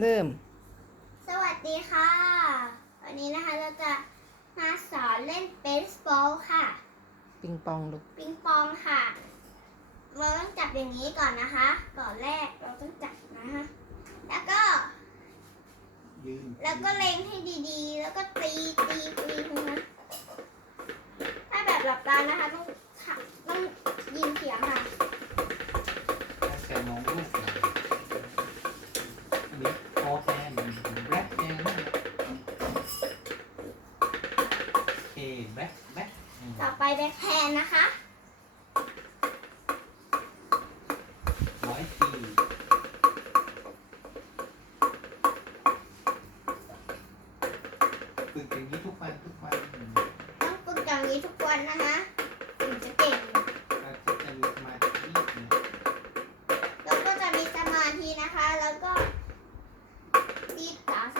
เริ่ม สวัสดีค่ะ วันนี้นะคะเราจะมาสอนเล่นเบสบอลค่ะ ปิงปองลูก ปิงปองค่ะ เราต้องจับอย่างนี้ก่อนนะคะ ก่อนแรกเราต้องจับนะคะ แล้วก็ยืนแล้วก็เล็งให้ดีๆ แล้วก็ตีตีตีนะคะถ้าแบบหลับตานะคะต้องขับต้องยินเสียงค่ะแต่มองลูก ต่อไปแบ็คแฮนด์นะคะร้อยปีฝึกอย่างนี้ทุกวันทุกวันอืมต้องฝึกอย่างนี้ทุกวันนะคะถึงจะเก่งแล้วก็จะมีสมาธินะแล้วก็จะมีสมาธินะคะ แล้วก็ตีตาส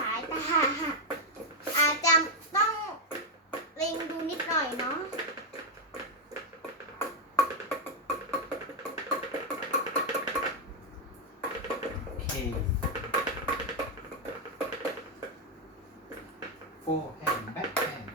ายต โฟแฮนด์แบ็คแฮน